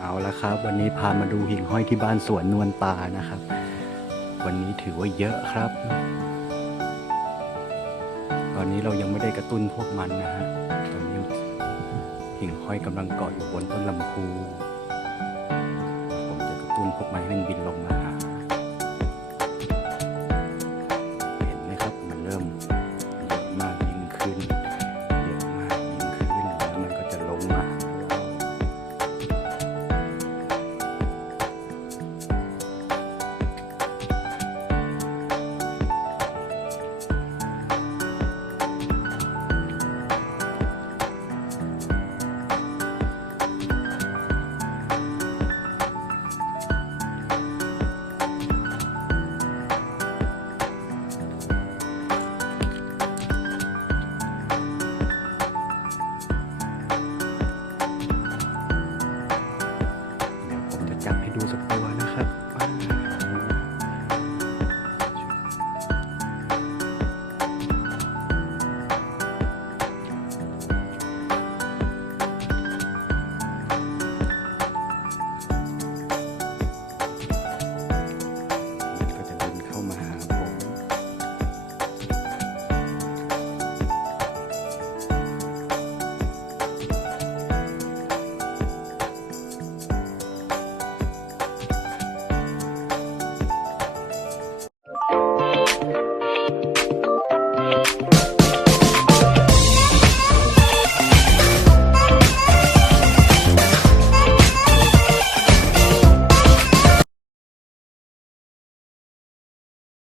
เอาละครับ วันนี้พามาดูหิ่งห้อยที่บ้านสวนนวลตานะครับ วันนี้ถือว่าเยอะครับ ตอนนี้เรายังไม่ได้กระตุ้นพวกมันนะฮะตอนนี้หิ่งห้อยกำลังเกาะอยู่บนต้นลำพูผมจะกระตุ้นพวกมันให้มันบิน यूज़ सकते हो